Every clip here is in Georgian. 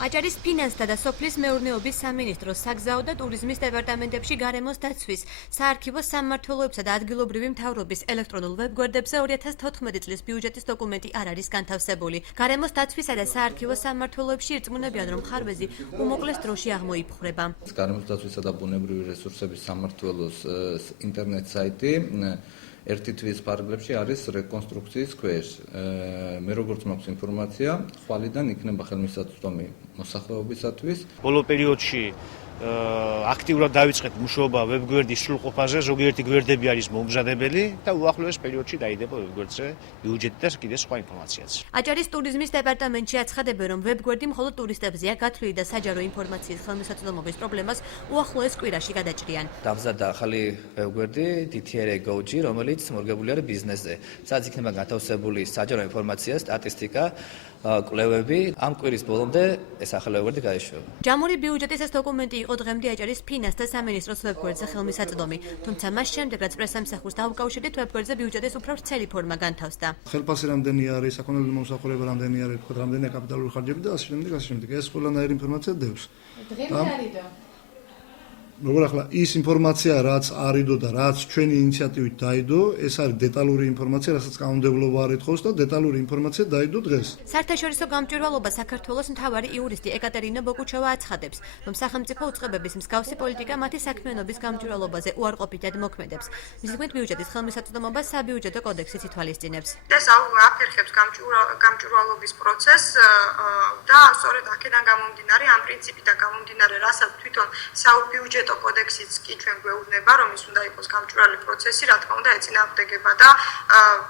აჭარის ფინანსთა და სოფლის მეურნეობის სამინისტროს საგზაო და ტურიზმის დეპარტამენტებში გარემოს დაცვის, საარქივო სამმართველოებსა და ადგილობრივი მთავრობის ელექტრონულ ვებგვერდებზე 2014 წლის ბიუჯეტის დოკუმენტი არ არის განთავსებული. გარემოს დაცვისა და საარქივო სამმართველოებში ირწმუნებიან, რომ ხარვეზი უმოკლეს დროში აღმოიფხვრება. გარემოს დაცვისა და ბუნებრივი რესურსების სამმართველოს ინტერნეტ საიტი ერთი თვის ფარგლებში არის რეკონსტრუქციის ქვეშ. მე როგორც მაქვს ინფორმაცია, ხვალიდან იქნება ხელმისაწვდომი მოსახლეობისათვის. ბოლო პერიოდში აქტიურად დავიწყეთ მუშაობა ვებგვერდის სრულყოფაზე, ზოგიერთი გვერდები არის მომზადებელი და უახლოეს პერიოდში დაიდება ვებგვერდზე ბიუჯეტი და კიდე სხვა ინფორმაციაც. აჭარის ტურიზმის დეპარტამენტში აცხადებენ, რომ ვებგვერდი მხოლოდ ტურისტებზეა გათვლილი და საჯარო ინფორმაციის ხელმისაწვდომობის პრობლემას უახლოეს კვირაში გადაჭრიან. დამზადდა ახალი ვებგვერდი DTRA.gov, რომელიც მორგებული არის ბიზნესზე. სადაც იქნება განთავსებული საჯარო ინფორმაცია, სტატისტიკა, კვლევები. ამ კვირის ბოლომდე ეს ახალი ვებგვერდი გაიშვება. ჯამური ბიუჯეტის ეს დოკუმენტი იყო დღემდე აჭარის ფინანსთა სამინისტროს ვებგვერდზე ხელმისაწვდომი, თუმცა მას შემდეგ, რაც პრესამსახურს დაუკავშირდით, ვებგვერდზე ბიუჯეტის უფრო ვრცელი ფორმა განთავსდა. ხელფასი რამდენი არის, საკონდენო მომსახურება რამდენი არის, რამდენია კაპიტალური ხარჯები და ასე შემდეგ. ეს ყველანაირი ინფორმაცია დევს. დღემდე არიდო. როგორ ახლა ის ინფორმაცია, რაც არიდო და რაც ჩვენი ინიციატივით დაიდო, ეს არის დეტალური ინფორმაცია, რასაც კანონმდებლობა არ ეთხოვს და დეტალური ინფორმაცია დაიდო დღეს. საერთაშორისო გამჭვირვალობა საქართველოს მთავარი იურისტი ეკატერინა ბოკუჩევა აცხადებს, რომ სახელმწიფო უწყებების მსგავსი პოლიტიკა მათი საქმიანობის გამჭვირვალობაზე უარყოფითად მოქმედებს. მის თქმით, ბიუჯეტის ხელმისაწვდომობა საბიუჯეტო კოდექსით ითვალისწინებს. ეს აფერხებს გამჭვირვალობის პროცესს და სწორედ აქედან გამომდინარე, ამ პრინციპიდან გამომდინარე, რასაც თვითონ საბიუჯეტო კოდექსიც კი ჩვენ გვეუბნება, რომ ის უნდა იყოს გამჭვირვალე პროცესი, რა თქმა უნდა, ეწინააღმდეგება და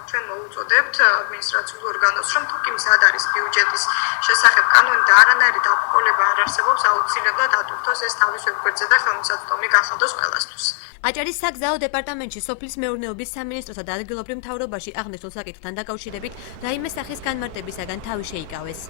ჩვენ მოუწოდებთ ადმინისტრაციულ ორგანოს, რომ თუ კი მზად არის ბიუჯეტის შესახებ კანონი და არანაირი დაბრკოლება არ არსებობს, აუცილებლად ატვირთოს ეს თავის ვებგვერდზე და ხელმისაწვდომი გახადოს ყველასთვის. აჭარის საგზაო დეპარტამენტში სოფლის მეურნეობის სამინისტროსა და ადგილობრივ მთავრობაში აღნიშნულ საკითხთან დაკავშირებით რაიმე სახის განმარტებისაგან თავი შეიკავეს.